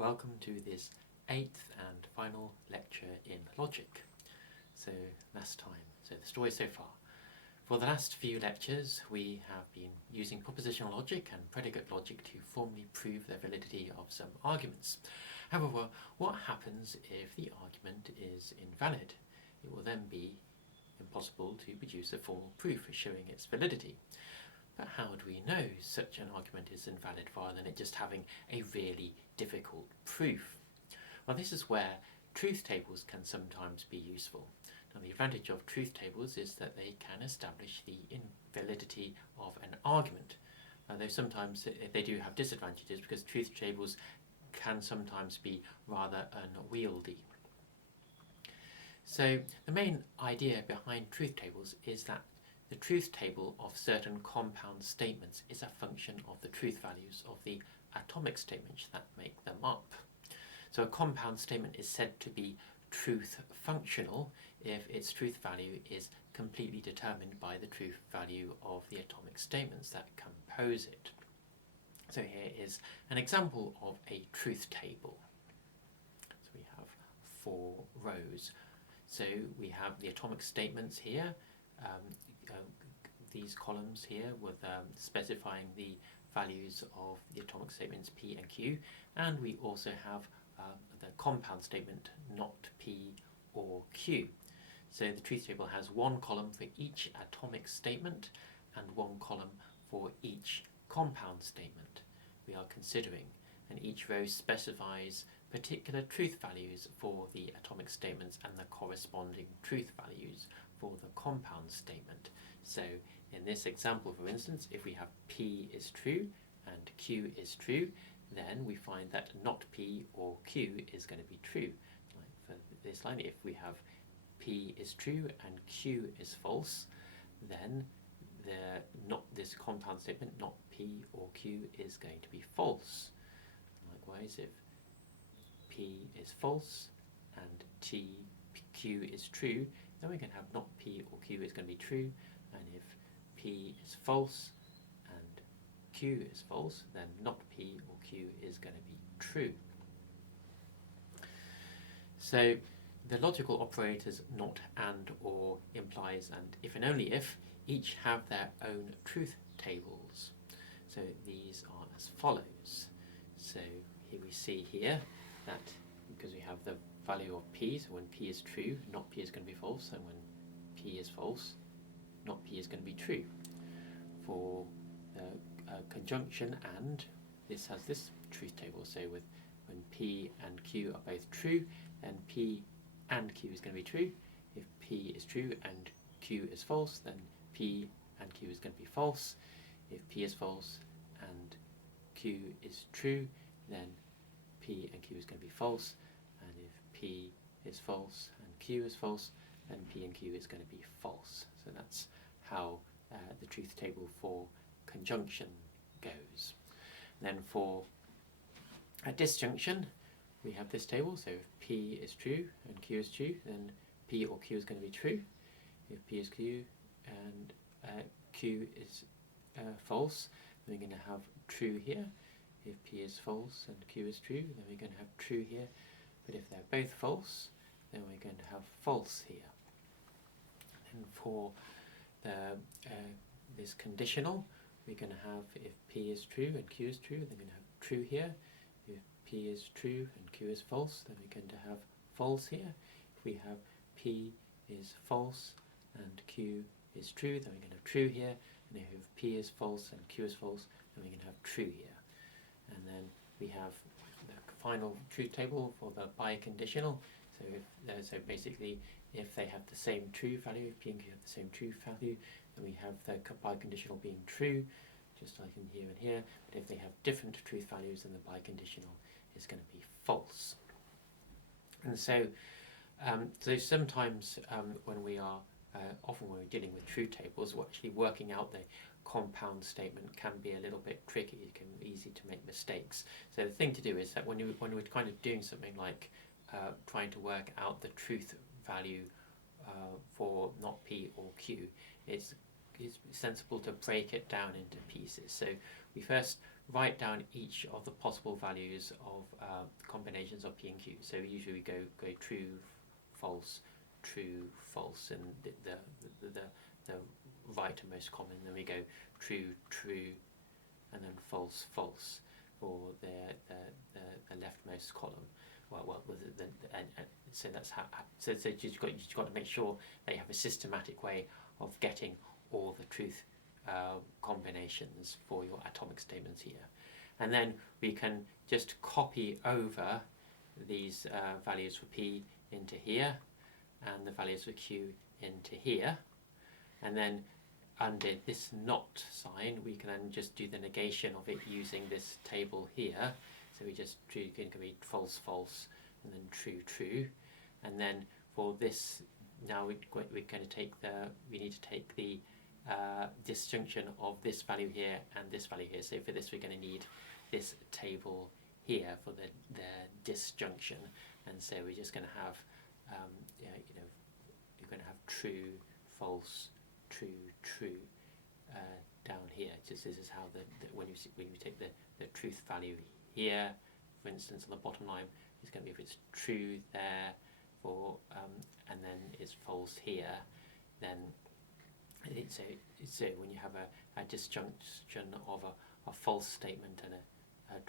Welcome to this 8th and final lecture in Logic. So the story so far. For the last few lectures we have been using propositional logic and predicate logic to formally prove the validity of some arguments. However, what happens if the argument is invalid? It will then be impossible to produce a formal proof showing its validity. But how do we know such an argument is invalid rather than it just having a really difficult proof? Well, this is where truth tables can sometimes be useful. Now, the advantage of truth tables is that they can establish the invalidity of an argument, though sometimes they do have disadvantages because truth tables can sometimes be rather unwieldy. So the main idea behind truth tables is that the truth table of certain compound statements is a function of the truth values of the atomic statements that make them up. So a compound statement is said to be truth functional if its truth value is completely determined by the truth value of the atomic statements that compose it. So here is an example of a truth table. So we have 4 rows. So we have the atomic statements here, these columns here with specifying the values of the atomic statements P and Q, and we also have the compound statement not P or Q. So the truth table has 1 column for each atomic statement and 1 column for each compound statement we are considering, and each row specifies particular truth values for the atomic statements and the corresponding truth values for the compound statement. So in this example, for instance, if we have P is true and Q is true, then we find that not P or Q is going to be true. Like for this line, if we have P is true and Q is false, then this compound statement not P or Q is going to be false. Likewise, if P is false and Q is true, then we can have not P or Q is going to be true, and if P is false and Q is false, then not P or Q is going to be true. So the logical operators not, and, or, implies, and if and only if each have their own truth tables. So these are as follows. So here we see here that because we have the value of P, so when P is true, not P is going to be false, and when P is false, not P is going to be true. For the conjunction and, this has this truth table, so with when P and Q are both true, then P and Q is going to be true. If P is true and Q is false, then P and Q is going to be false. If P is false and Q is true, then P and Q is going to be false, and if P is false and Q is false, then P and Q is going to be false. So that's how the truth table for conjunction goes. And then for a disjunction, we have this table. So if P is true and Q is true, then P or Q is going to be true. If P is Q and Q is false, then we're going to have true here. If P is false and Q is true, then we're going to have true here. But if they're both false, then we're going to have false here. And for this conditional, we're going to have if P is true and Q is true, then we're going to have true here. If P is true and Q is false, then we're going to have false here. If we have P is false and Q is true, then we're going to have true here. And if P is false and Q is false, then we're going to have true here. And then we have the final truth table for the biconditional. So basically, if they have the same true value, if P and Q have the same true value, then we have the biconditional being true, just like in here and here. But if they have different truth values, then the biconditional is going to be false. And so, sometimes when we are often when we're dealing with truth tables, we're actually working out the compound statement can be a little bit tricky. It can be easy to make mistakes. So the thing to do is that when we're kind of doing something like trying to work out the truth value for not P or Q, it's sensible to break it down into pieces. So we first write down each of the possible values of combinations of P and Q. So usually we go true, false, and the rightmost common. Then we go true, and then false, for the leftmost column. So that's how. So you've got to make sure that you have a systematic way of getting all the truth combinations for your atomic statements here, and then we can just copy over these values for P into here, and the values for Q into here, and then under this not sign we can then just do the negation of it using this table here. So we just can be false, and then true, and then for this now we need to take the disjunction of this value here and this value here. So for this we're going to need this table here for the disjunction, and so we're just going to have you're going to have true, false, true down here. Just this is how when you take the truth value here, for instance, on the bottom line, it's going to be if it's true there for and then it's false here, then so when you have a disjunction of a false statement and a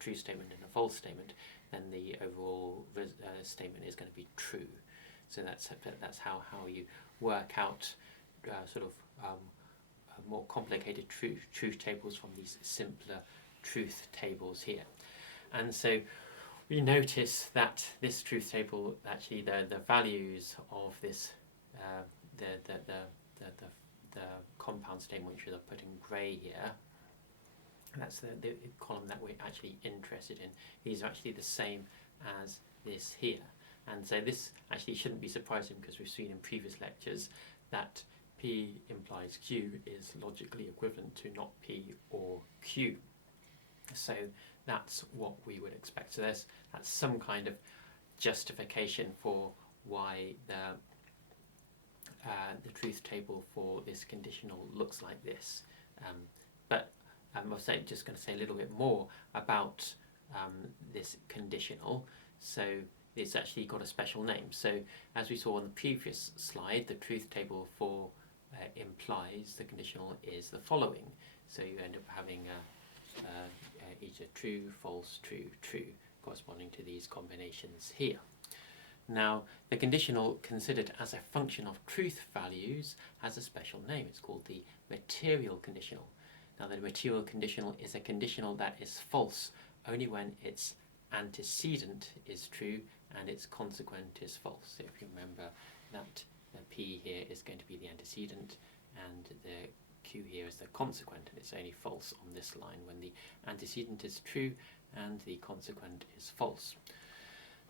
true statement and a false statement, then the overall statement is going to be true. So that's how you work out sort of more complicated truth tables from these simpler truth tables here. And so we notice that this truth table, actually the values of this the compound statement, which is put in grey here, that's the column that we're actually interested in. These are actually the same as this here, and so this actually shouldn't be surprising because we've seen in previous lectures that P implies Q is logically equivalent to not P or Q. So that's what we would expect. So that's some kind of justification for why the truth table for this conditional looks like this. But I'm just going to say a little bit more about this conditional. So it's actually got a special name. So as we saw on the previous slide, the truth table for implies the conditional is the following. So you end up having either true, false, true, corresponding to these combinations here. Now, the conditional considered as a function of truth values has a special name. It's called the material conditional. Now, the material conditional is a conditional that is false only when its antecedent is true and its consequent is false. So if you remember that the P here is going to be the antecedent and the Q here is the consequent, and it's only false on this line when the antecedent is true and the consequent is false.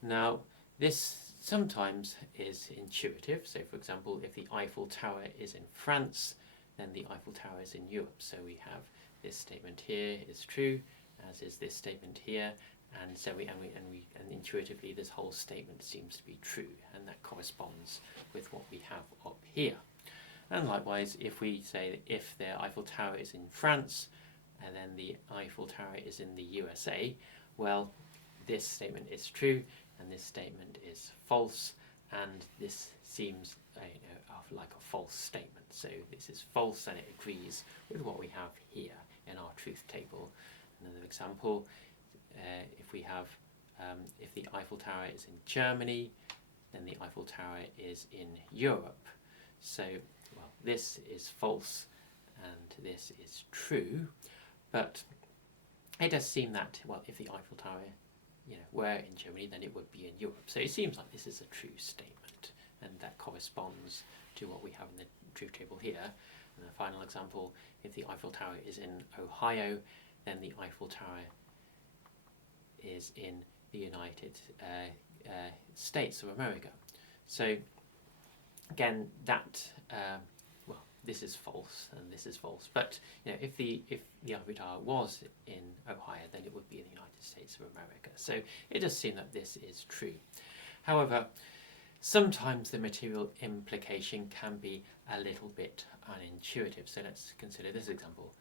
Now, this sometimes is intuitive. So, for example, if the Eiffel Tower is in France, then the Eiffel Tower is in Europe. So we have this statement here is true, as is this statement here, and so and intuitively this whole statement seems to be true, and that corresponds with what we have up here. And likewise, if we say that if the Eiffel Tower is in France and then the Eiffel Tower is in the USA, well, this statement is true and this statement is false, and this seems like a false statement. So this is false and it agrees with what we have here in our truth table. Another example, if we have if the Eiffel Tower is in Germany, then the Eiffel Tower is in Europe. So, well, this is false and this is true, but it does seem that, well, if the Eiffel Tower were in Germany, then it would be in Europe. So it seems like this is a true statement, and that corresponds to what we have in the truth table here. And the final example, if the Eiffel Tower is in Ohio, then the Eiffel Tower is in the United States of America. So again, that this is false and this is false. But if the Eiffel Tower was in Ohio, then it would be in the United States of America. So it does seem that this is true. However, sometimes the material implication can be a little bit unintuitive. So let's consider this example.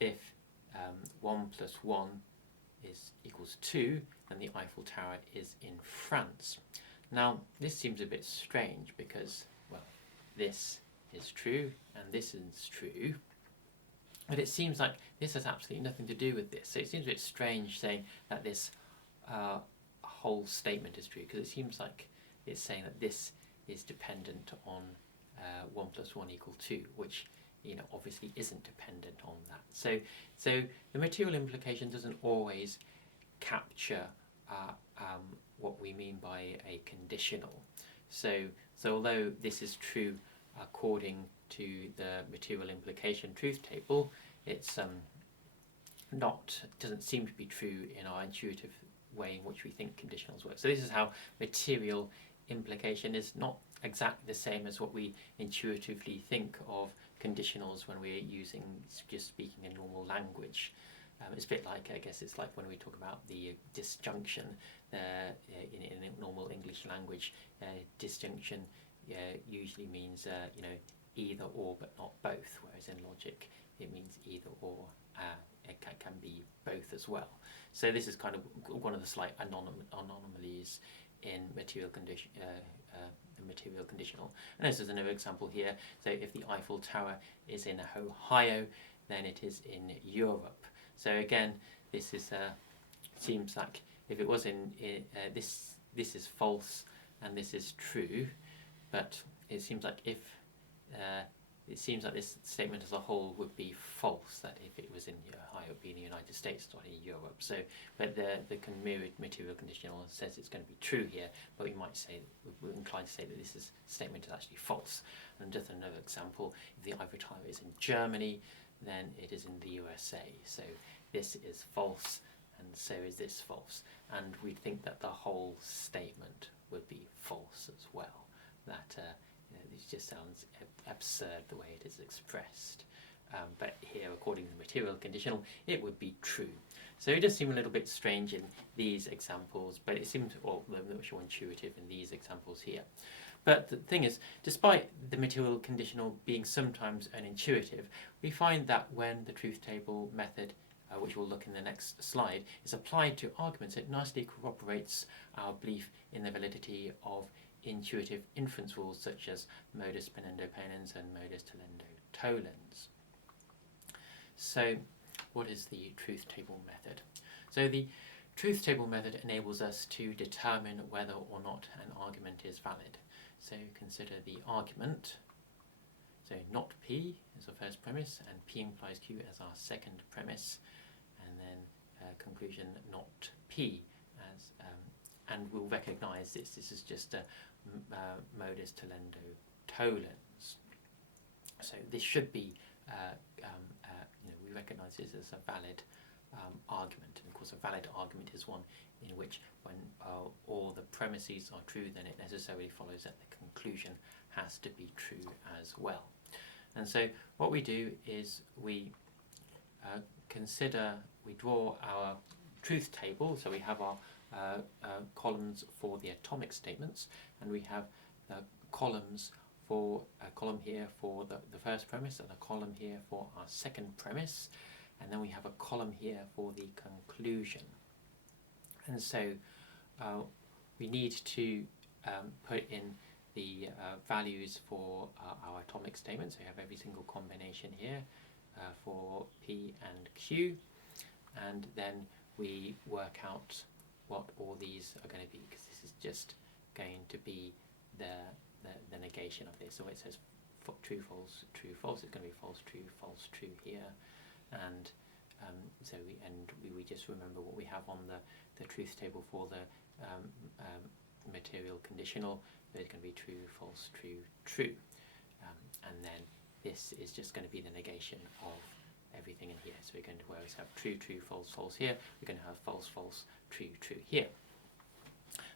If 1 plus 1 equals 2, then the Eiffel Tower is in France. Now, this seems a bit strange because, well, this is true and this is true, but it seems like this has absolutely nothing to do with this. So it seems a bit strange saying that this whole statement is true, because it seems like it's saying that this is dependent on 1 plus 1 equal 2, which obviously isn't dependent on that. So the material implication doesn't always capture what we mean by a conditional. So although this is true according to the material implication truth table, it's doesn't seem to be true in our intuitive way in which we think conditionals work. So this is how material implication is not exactly the same as what we intuitively think of conditionals when we're just speaking in normal language. It's a bit like, I guess it's like when we talk about the disjunction in normal English language. Disjunction usually means either or but not both, whereas in logic it means either or. It can be both as well. So this is kind of one of the slight anomalies in material conditional. And this is another example here. So if the Eiffel Tower is in Ohio, then it is in Europe. So again, this is seems like if it was in this is false and this is true, but it seems like if this statement as a whole would be false, that if it was in Ohio, it would be in the United States, not in Europe. So, but the mirrored material conditional says it's going to be true here, but we might say, we're inclined to say that this statement is actually false. And just another example, if the Eiffel Tower is in Germany, then it is in the USA. So this is false, and so is this false. And we think that the whole statement would be false as well. That this just sounds absurd the way it is expressed. But here, according to the material conditional, it would be true. So it does seem a little bit strange in these examples, but it seems much more intuitive in these examples here. But the thing is, despite the material conditional being sometimes unintuitive, we find that when the truth table method, which we'll look in the next slide, is applied to arguments, it nicely corroborates our belief in the validity of intuitive inference rules such as modus ponendo ponens and modus tollendo tollens. So what is the truth table method? So the truth table method enables us to determine whether or not an argument is valid. So consider the argument. So not P is our first premise, and P implies Q as our second premise, and then conclusion not P as, and we'll recognise this. This is just a modus tollendo tollens. So this should be, we recognise this as a valid argument. And of course, a valid argument is one in which, when all the premises are true, then it necessarily follows that the conclusion has to be true as well. And so what we do is we draw our truth table. So we have our columns for the atomic statements, and we have the columns for a column here for the first premise, and a column here for our second premise, and then we have a column here for the conclusion. And so we need to put in the values for our atomic statements. So we have every single combination here for P and Q, and then we work out what all these are going to be, because this is just going to be the negation of this. So it says true, false, it's going to be false, true here, and so we just remember what we have on the truth table for the material conditional. There's going to be true, false, true, and then this is just going to be the negation of everything in here. So we're going to always have true, false here. We're going to have false, true here.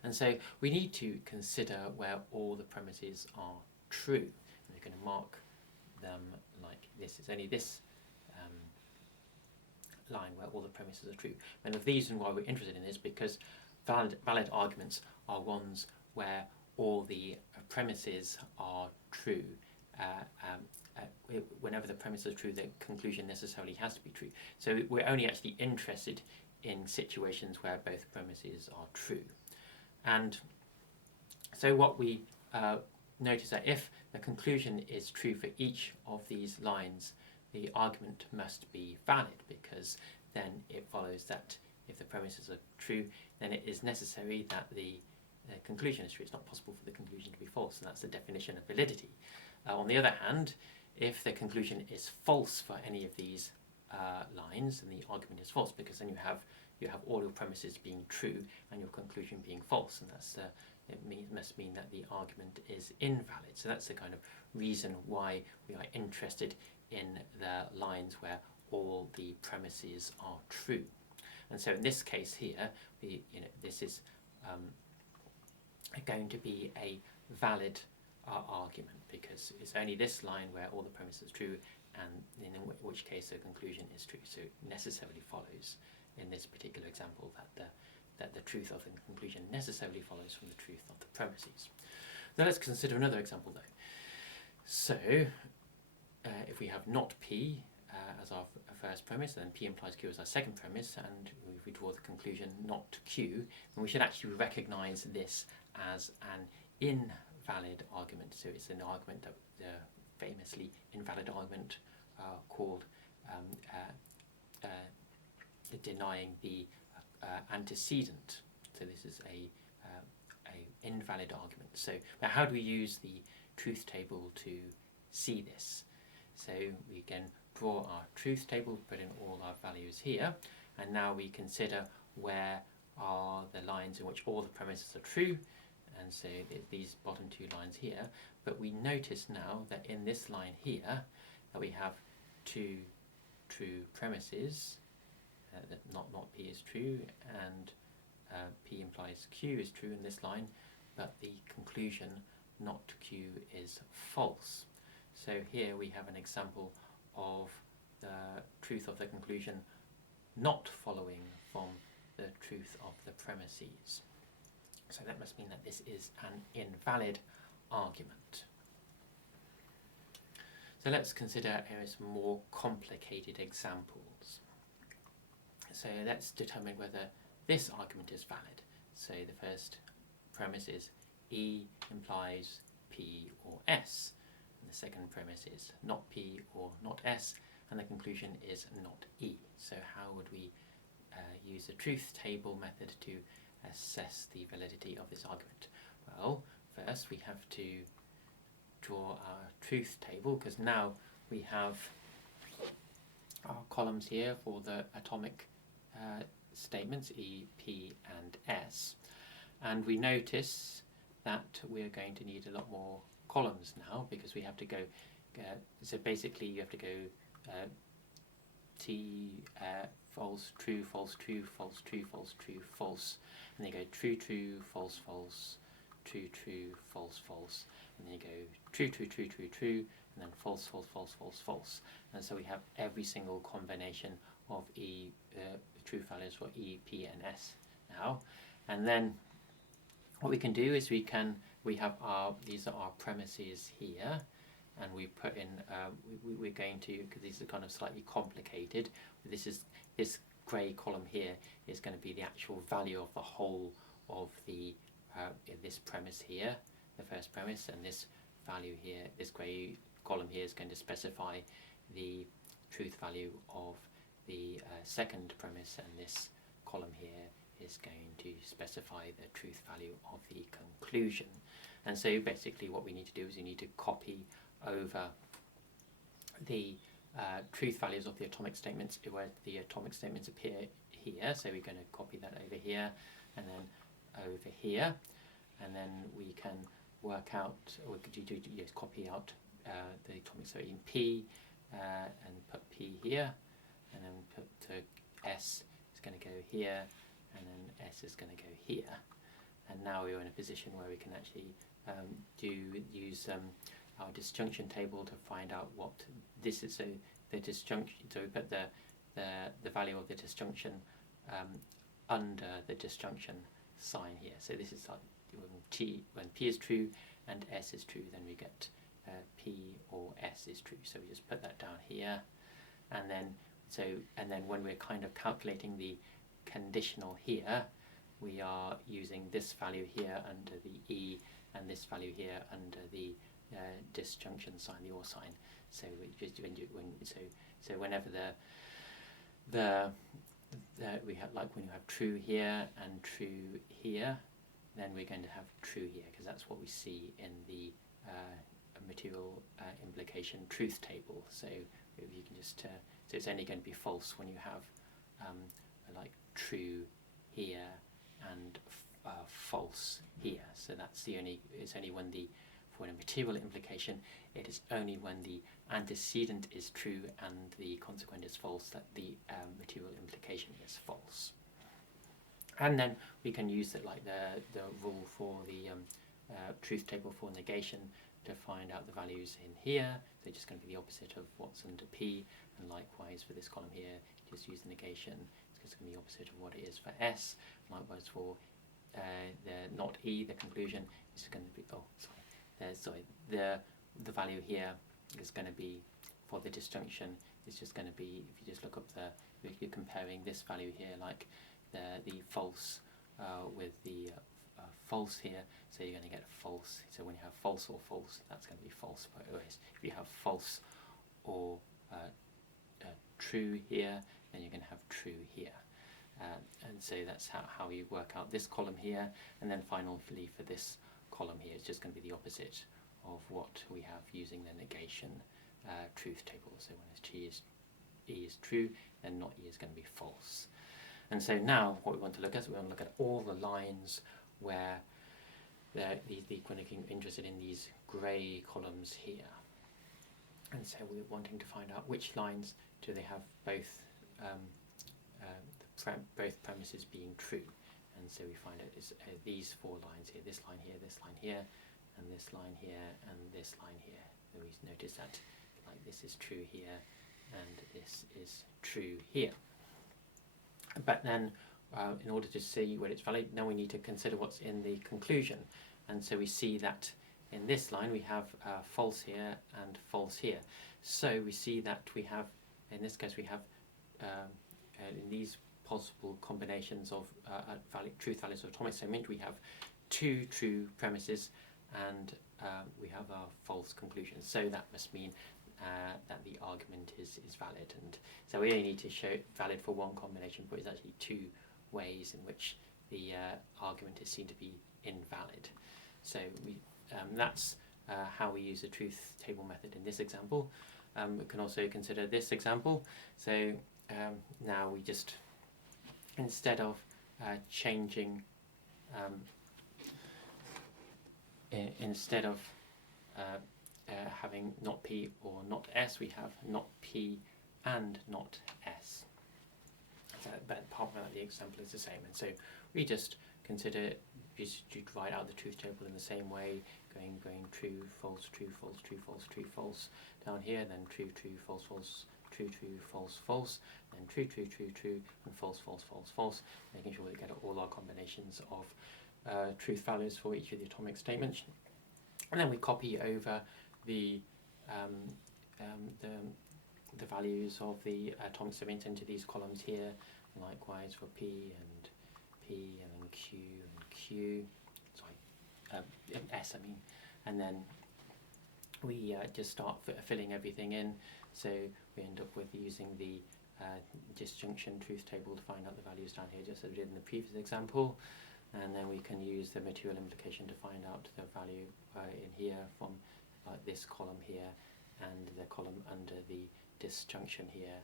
And so we need to consider where all the premises are true. And we're going to mark them like this. It's only this line where all the premises are true. And the reason why we're interested in this is because valid arguments are ones where all the premises are true, whenever the premise is true, the conclusion necessarily has to be true. So we're only actually interested in situations where both premises are true. And so what we notice that if the conclusion is true for each of these lines, the argument must be valid, because then it follows that if the premises are true, then it is necessary that the conclusion is true. It's not possible for the conclusion to be false, and that's the definition of validity. On the other hand, if the conclusion is false for any of these lines, then the argument is false, because then you have all your premises being true and your conclusion being false, and that's must mean that the argument is invalid. So that's the kind of reason why we are interested in the lines where all the premises are true. And so in this case here, this is going to be a valid argument, because it's only this line where all the premises are true, and in which case the conclusion is true. So it necessarily follows in this particular example that the truth of the conclusion necessarily follows from the truth of the premises. Now let's consider another example though. So if we have not P as our first premise, then P implies Q as our second premise, and if we draw the conclusion not Q, then we should actually recognize this as an invalid argument. So it's an argument that famously invalid argument called denying the antecedent. So this is a invalid argument. So now how do we use the truth table to see this? So we can draw our truth table, put in all our values here, and now we consider where are the lines in which all the premises are true, and so these bottom two lines here. But we notice now that in this line here that we have two true premises, that not P is true, and P implies Q is true in this line, but the conclusion not Q is false. So here we have an example of the truth of the conclusion not following from the truth of the premises. So that must mean that this is an invalid argument. So let's consider some more complicated examples. So let's determine whether this argument is valid. So the first premise is E implies P or S. And the second premise is not P or not S, and the conclusion is not E. So how would we use the truth table method to assess the validity of this argument? Well, first we have to draw our truth table, because now we have our columns here for the atomic statements E, P and S, and we notice that we're going to need a lot more columns now, because we have to go so basically you have to go T false, true, false, true, false, true, false, true, false, and then you go true, true, false, false, true, true, false, false, and then you go true, true, true, true, true, and then false, false, false, false, false. And so we have every single combination of E truth values for E, P and S now. And then what we can do is we have these are our premises here, and we put in we're going to, because these are kind of slightly complicated, this grey column here is going to be the actual value of the whole of the this premise here, the first premise, and this value here, this grey column here, is going to specify the truth value of the second premise, and this column here is going to specify the truth value of the conclusion. And so basically what we need to do is we need to copy over the truth values of the atomic statements where the atomic statements appear here. So we're going to copy that over here and then over here, and then we can work out, or could you do copy out the atomic, so in P and put P here, and then put S is going to go here, and then S is going to go here. And now we're in a position where we can actually use our disjunction table to find out what this is. So the disjunction, so we put the value of the disjunction under the disjunction sign here. So this is like when P is true and S is true, then we get P or S is true. So we just put that down here, and then when we're kind of calculating the conditional here, we are using this value here under the E and this value here under the disjunction sign, the or sign. So whenever we have, like when you have true here and true here, then we're going to have true here, because that's what we see in the material implication truth table. So you can just so it's only going to be false when you have like true here and false here. So that's it's only when for a material implication, it is only when the antecedent is true and the consequent is false that the material implication is false. And then we can use it like the rule for the truth table for negation to find out the values in here. They're just going to be the opposite of what's under P, and likewise for this column here, just use the negation. It's just going to be the opposite of what it is for S. Likewise for the not E, the conclusion is going to be the value here is going to be for the disjunction. It's just going to be, if you just look up if you're comparing this value here, like the false with the false here, so you're going to get false. So when you have false or false, that's going to be false for OS. If you have false or true here, then you're going to have true here. And so that's how you work out this column here. And then finally for this column here, it's just going to be the opposite of what we have using the negation truth table. So when E is true, then not E is going to be false. And so now what we want to look at, we want to look at all the lines where we're interested in these grey columns here. And so we're wanting to find out which lines do they have both premises being true. And so we find it is these four lines here, this line here, this line here, and this line here, and this line here. And we notice that like this is true here, and this is true here. But then, in order to see whether it's valid, now we need to consider what's in the conclusion. And so we see that in this line we have false here and false here. So we see that we have, in this case, we have in these possible combinations of truth values of atomic segment, we have two true premises and we have a false conclusion. So that must mean that the argument is valid. And so we only need to show it valid for one combination, but it's actually two ways in which the argument is seen to be invalid. So that's how we use the truth table method in this example. We can also consider this example. So now we just, instead of changing, instead of having not P or not S, we have not P and not S. So, but apart from that, the example is the same. And so we just consider, you write out the truth table in the same way, going true, false, true, false, true, false, true, false. Down here, then true, true, false, false, true, true, false, false, then true, true, true, true, and false, false, false, false, making sure we get all our combinations of truth values for each of the atomic statements. And then we copy over the values of the atomic segments into these columns here, and likewise for P and P and then Q and Q, S I mean, and then we just start filling everything in. So we end up with using the disjunction truth table to find out the values down here, just as we did in the previous example. And then we can use the material implication to find out the value in here from this column here and the column under the disjunction here.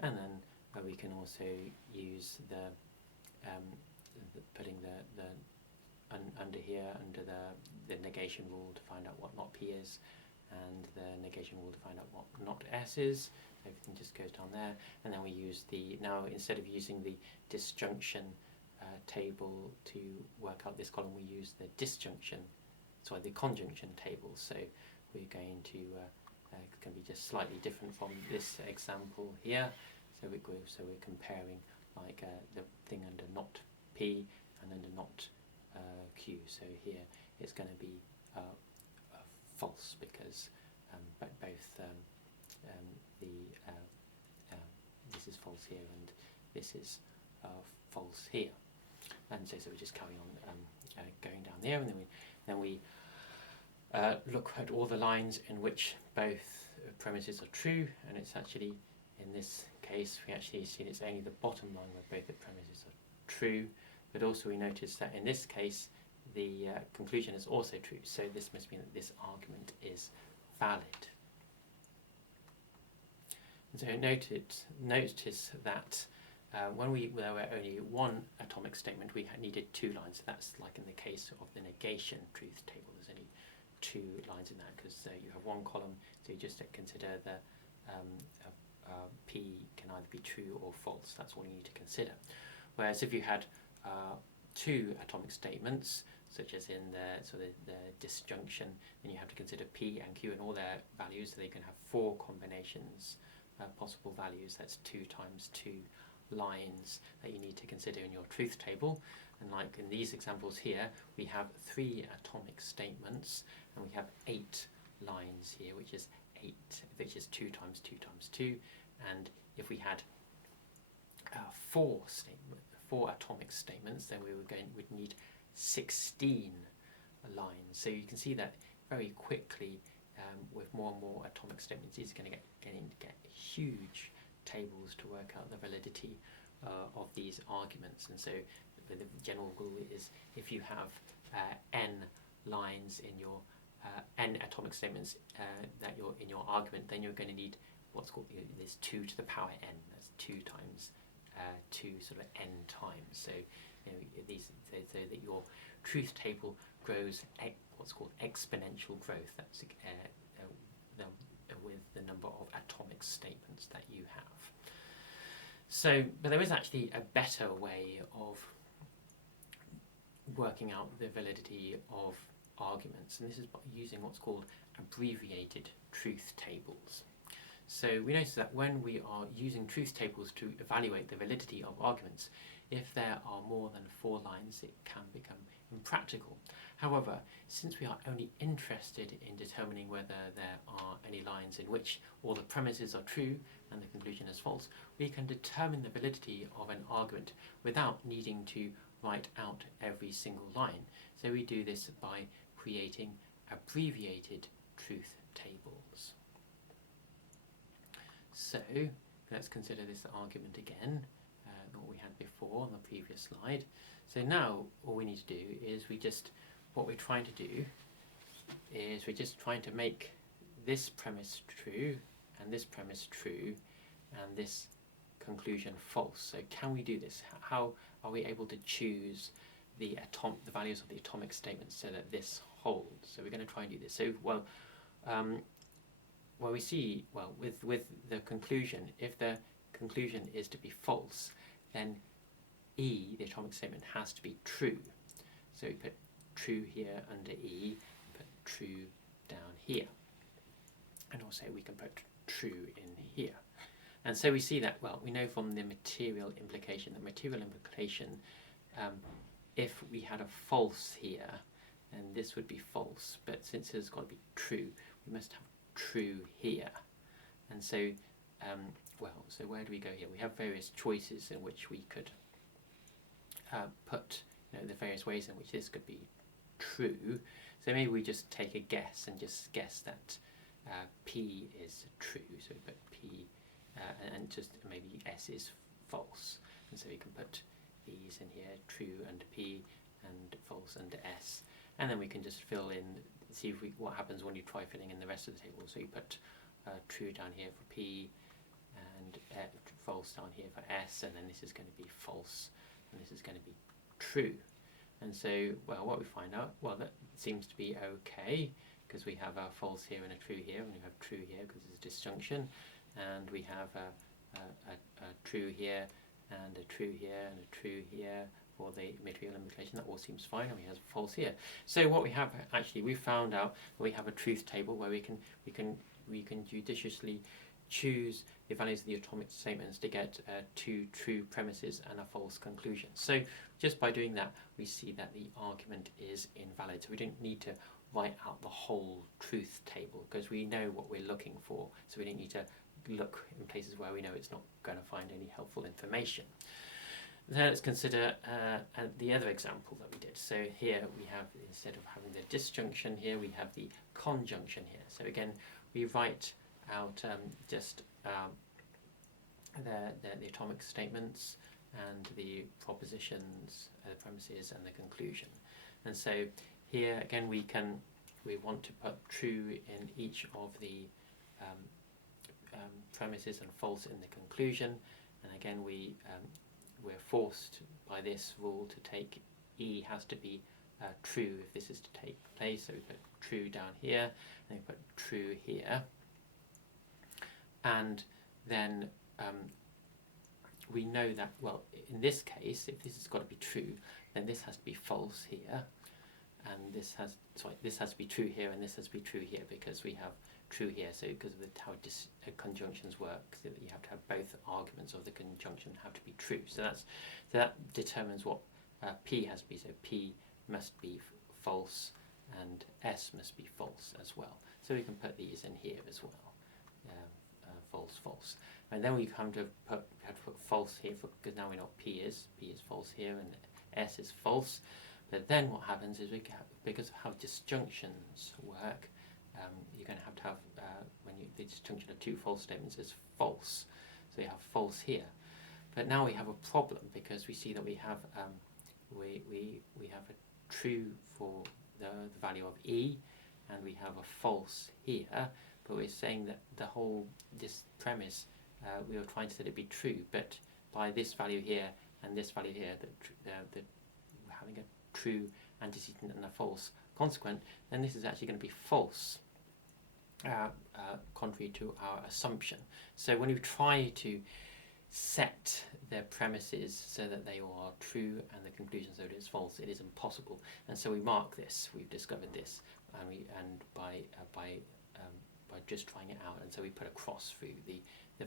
And then we can also use putting the under here under the negation rule to find out what not P is, and the negation rule to find out what not S is. Everything just goes down there, and then we use now instead of using the disjunction table to work out this column, we use the the conjunction table. So we're going to it's going to be just slightly different from this example here. So we're comparing like the thing under not P and under not Q. So here it's going to be false because both this is false here and this is false here. And so we just carry on going down there, and then we look at all the lines in which both premises are true, and it's actually, in this case, we actually see it's only the bottom line where both the premises are true, but also we notice that in this case the conclusion is also true, so this must mean that this argument is valid. And so notice that when there were only one atomic statement, we needed 2 lines. So that's like in the case of the negation truth table. There's only 2 lines in that because you have one column, so you just consider the P can either be true or false. That's all you need to consider. Whereas if you had 2 atomic statements, such as in the disjunction, then you have to consider P and Q and all their values, so they can have 4 combinations, possible values. That's 2 times 2 lines that you need to consider in your truth table. And like in these examples here, we have 3 atomic statements and we have 8 lines here, which is 2 times 2 times 2. And if we had 4 atomic statements, then would need 16 lines. So you can see that very quickly with more and more atomic statements, it's going to get huge tables to work out the validity of these arguments. And so the general rule is if you have n lines in your n atomic statements that you're in your argument, then you're going to need what's called this 2 to the power n. That's 2 times 2 sort of n times. So so that your truth table grows what's called exponential growth. That's with the number of atomic statements that you have. So, but there is actually a better way of working out the validity of arguments, and this is by using what's called abbreviated truth tables. So we notice that when we are using truth tables to evaluate the validity of arguments, if there are more than 4 lines, it can become impractical. However, since we are only interested in determining whether there are any lines in which all the premises are true and the conclusion is false, we can determine the validity of an argument without needing to write out every single line. So we do this by creating abbreviated truth tables. So let's consider this argument again, what we had before on the previous slide. So now all we need to do is what we're trying to do is we're just trying to make this premise true and this premise true and this conclusion false. So can we do this? How are we able to choose the values of the atomic statements so that this holds? So we're going to try and do this. So we see, with the conclusion, if the conclusion is to be false, then E, the atomic statement, has to be true. So we put true here under E, put true down here. And also we can put true in here. And so we see that, we know from the material implication, if we had a false here, then this would be false. But since it's got to be true, we must have true here. And so, so where do we go here? We have various choices in which we could put the various ways in which this could be true. So maybe we just take a guess and just guess that P is true. So we put P and just maybe S is false. And so we can put these in here, true under P and false under S. And then we can just fill in, see what happens when you try filling in the rest of the table. So you put true down here for P and false down here for S, and then this is going to be false and this is going to be true. And so, what we find out, that seems to be okay, because we have a false here and a true here, and we have true here because it's a disjunction, and we have a true here and a true here and a true here for the material implication. That all seems fine, and we have a false here. So what we have actually, we found out that we have a truth table where we can judiciously choose the values of the atomic statements to get 2 true premises and a false conclusion. So just by doing that, we see that the argument is invalid. So we don't need to write out the whole truth table because we know what we're looking for, so we don't need to look in places where we know it's not going to find any helpful information. Then let's consider the other example that we did. So here we have, instead of having the disjunction here, we have the conjunction here. So again, we write out just the atomic statements and the propositions, the premises and the conclusion. And so here again we want to put true in each of the premises and false in the conclusion. And again we're forced by this rule to take E has to be true if this is to take place. So we put true down here and we put true here. And then we know that, well, in this case, if this has got to be true, then this has to be false here, and this has to be true here, and this has to be true here, because we have true here. So because of how conjunctions work, so that you have to have both arguments of the conjunction have to be true. So that determines what P has to be. So P must be false, and S must be false as well. So we can put these in here as well. False, false, and then we have to put false here because now we know what P is false here and S is false. But then what happens is because of how disjunctions work, you're going to have when the disjunction of two false statements is false, so you have false here. But now we have a problem because we see that we have we have a true for the value of E, and we have a false here. But we're saying that this premise, we were trying to set it be true, but by this value here and this value here, having a true antecedent and a false consequent, then this is actually going to be false, contrary to our assumption. So when we try to set the premises so that they are true and the conclusion so it is false, it is impossible. And so we mark this. We've discovered this, and by just trying it out, and so we put a cross through the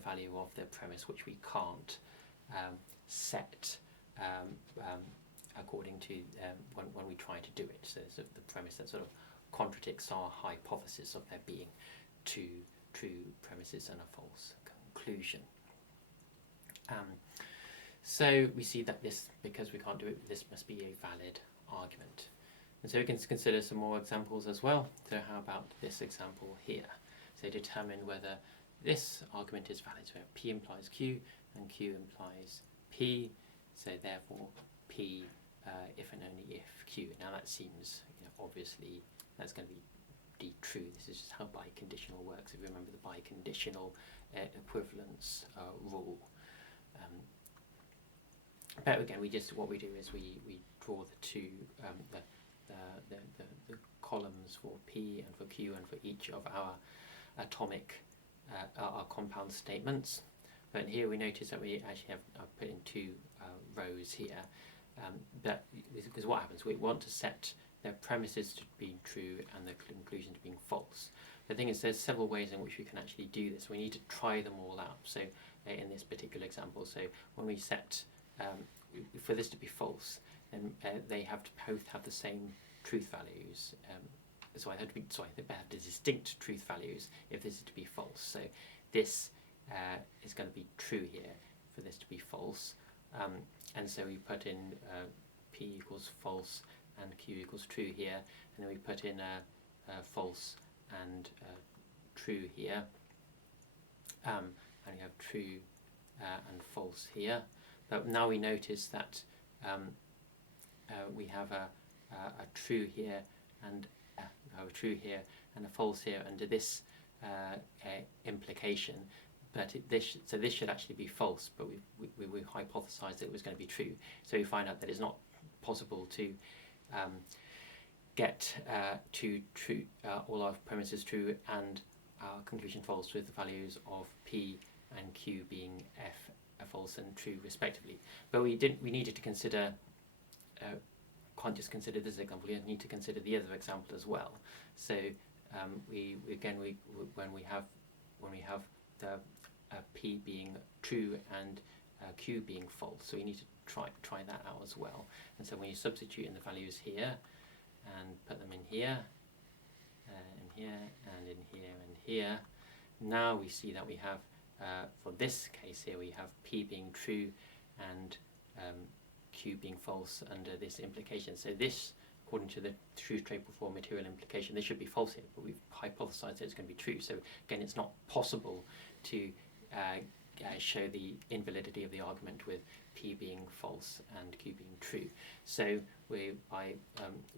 value of the premise, which we can't set according to when we try to do it. So it's the premise that sort of contradicts our hypothesis of there being two true premises and a false conclusion. So we see that this, because we can't do it, this must be a valid argument. And so we can consider some more examples as well. So how about this example here? So determine whether this argument is valid. So P implies Q and Q implies P. So therefore P if and only if Q. Now that seems, obviously that's going to be true. This is just how biconditional works. If you remember the biconditional equivalence rule. But again, what we do is we draw the two the columns for P and for Q and for each of our atomic our compound statements. But here we notice that we actually have put in two rows here. But because what happens, we want to set the premises to being true and the conclusion to being false. The thing is, there's several ways in which we can actually do this. We need to try them all out. So in this particular example, so when we set for this to be false, then they have to both have the same truth values. They have the distinct truth values if this is to be false. So this is going to be true here for this to be false. And so we put in P equals false and Q equals true here, and then we put in false and true here, and we have true and false here. But now we notice that we have a true here and a true here and a false here under this implication. But this should actually be false, but we hypothesized that it was going to be true. So we find out that it's not possible to get to true all our premises true and our conclusion false with the values of P and Q being false and true respectively. But we needed to consider. Can't just consider this example. We need to consider the other example as well. So when we have the P being true and Q being false, so we need to try that out as well. And so when you substitute in the values here and put them in here, in here, and in here, and here. Now we see that we have, for this case here, we have P being true and Q being false under this implication. So this, according to the truth table for material implication, this should be false here, but we've hypothesized that it's going to be true. So again, it's not possible to show the invalidity of the argument with P being false and Q being true. So we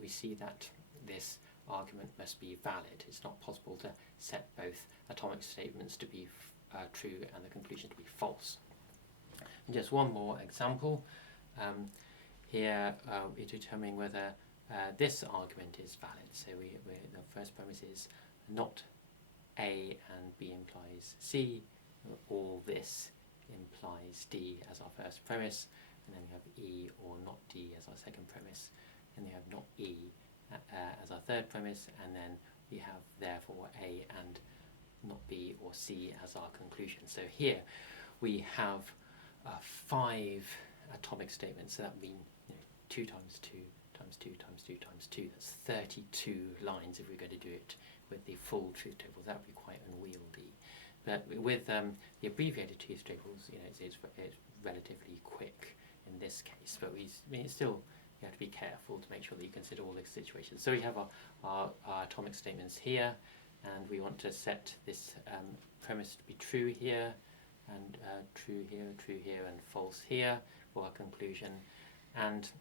see that this argument must be valid. It's not possible to set both atomic statements to be true and the conclusion to be false. And just one more example. Here we're determining whether this argument is valid. So the first premise is not A and B implies C. All this implies D as our first premise, and then we have E or not D as our second premise, and we have not E as our third premise, and then we have therefore A and not B or C as our conclusion. So here we have 5 atomic statements, so that would mean 2 times 2 times 2 times 2 times 2, that's 32 lines if we're going to do it with the full truth table. That would be quite unwieldy. But with the abbreviated truth tables, it's relatively quick in this case. But it's still, you have to be careful to make sure that you consider all the situations. So we have our atomic statements here, and we want to set this premise to be true here, and true here, and false here for our conclusion. And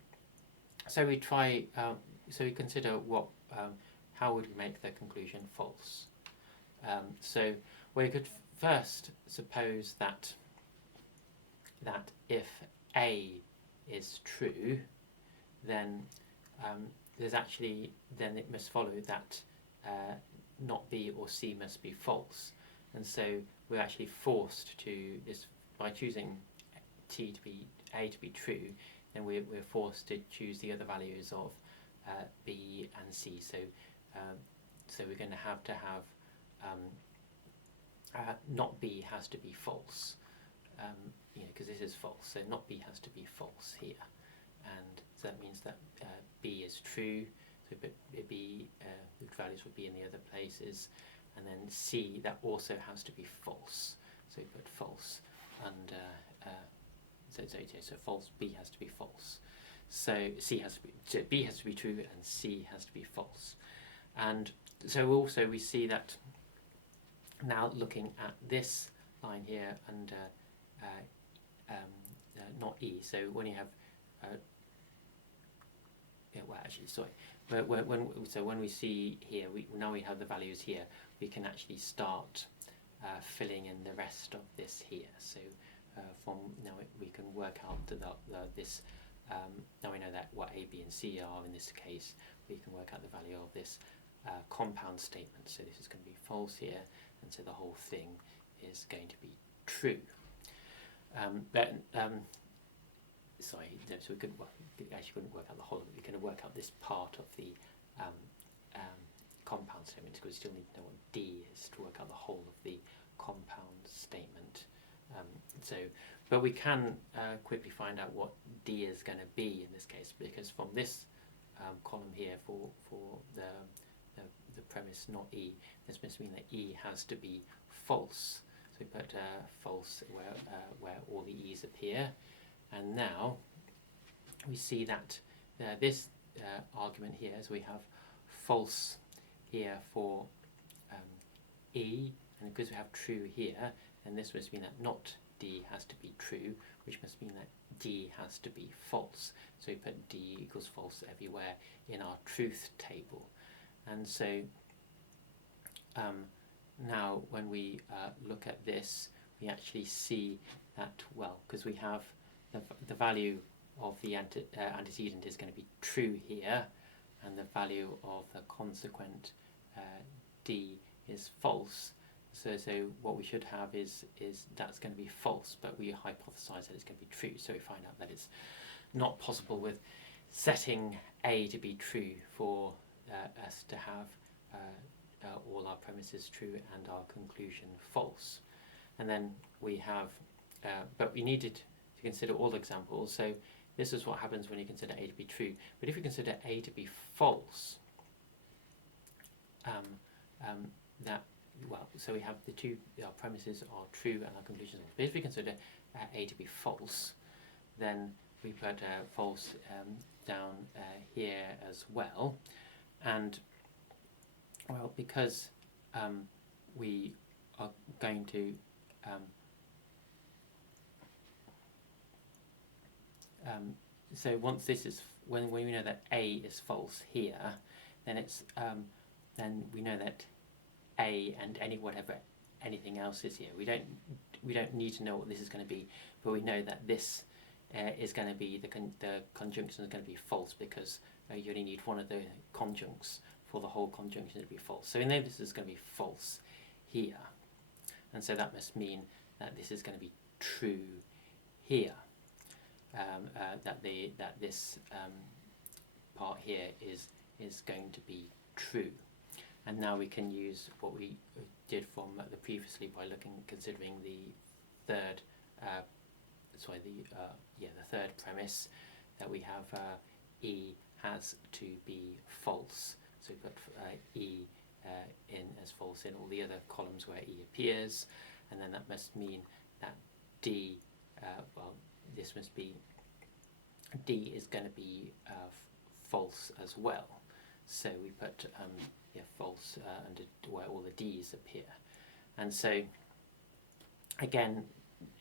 so we try. So we consider how would we make the conclusion false. So we could first suppose that if A is true, then then it must follow that not B or C must be false, and so we're actually forced to this by choosing A to be true. Then we're forced to choose the other values of B and C. So we're going to have not B has to be false, because this is false. So not B has to be false here, and so that means that B is true. So but B, the values would be in the other places, and then C, that also has to be false. So we put false under. So false, B has to be false. So B has to be true and C has to be false. And so also we see that now looking at this line here under not E. So when you have when we see here, now we have the values here, we can actually start filling in the rest of this here. So from now we can work out this. Now we know that what A, B, and C are in this case. We can work out the value of this compound statement. So this is going to be false here, and so the whole thing is going to be true. Sorry, no, so we couldn't work out the whole of it. We can work out this part of the compound statement, because we still need to know what D is to work out the whole of the compound statement. But we can quickly find out what D is going to be in this case, because from this column here for the premise not E, this must mean that E has to be false. So we put false where all the E's appear, and now we see that this argument here, so we have false here for E, and because we have true here, then this must mean that not D has to be true, which must mean that D has to be false. So we put D equals false everywhere in our truth table. And so now when we look at this, we actually see that, well, because we have the value of the antecedent is going to be true here, and the value of the consequent D is false. So what we should have is that's going to be false, but we hypothesize that it's going to be true. So we find out that it's not possible with setting A to be true for us to have all our premises true and our conclusion false. And then we have, but we needed to consider all examples. So this is what happens when you consider A to be true. But if you consider A to be false, that, well, so we have our premises are true and our conclusions are false. But if we consider A to be false, then we put false down here as well. And, well, because we are going to so once this is, when we know that A is false here, then it's then we know that A and anything else is here. We don't need to know what this is going to be, but we know that this is going to be the conjunction is going to be false, because you only need one of the conjuncts for the whole conjunction to be false. So we know this is going to be false here, and so that must mean that this is going to be true here. That this part here is going to be true. And now we can use what we did from the previously by considering the third the third premise, that we have E has to be false. So we put E in as false in all the other columns where E appears, and then that must mean that D, this must be, D is going to be false as well. So we put false under where all the D's appear. And so, again,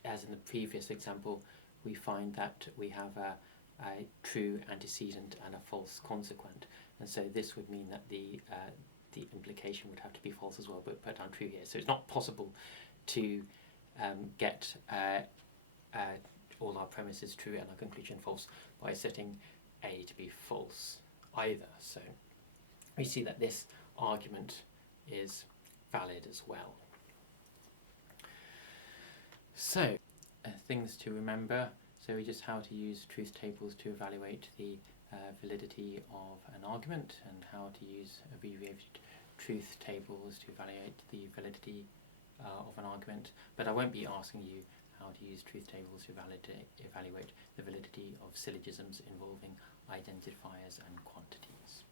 as in the previous example, we find that we have a true antecedent and a false consequent. And so this would mean that the implication would have to be false as well, but put down true here. So it's not possible to get all our premises true and our conclusion false by setting A to be false either. So we see that this argument is valid as well. So things to remember. So we just how to use truth tables to evaluate the validity of an argument, and how to use abbreviated truth tables to evaluate the validity of an argument. But I won't be asking you how to use truth tables to evaluate the validity of syllogisms involving identifiers and quantities.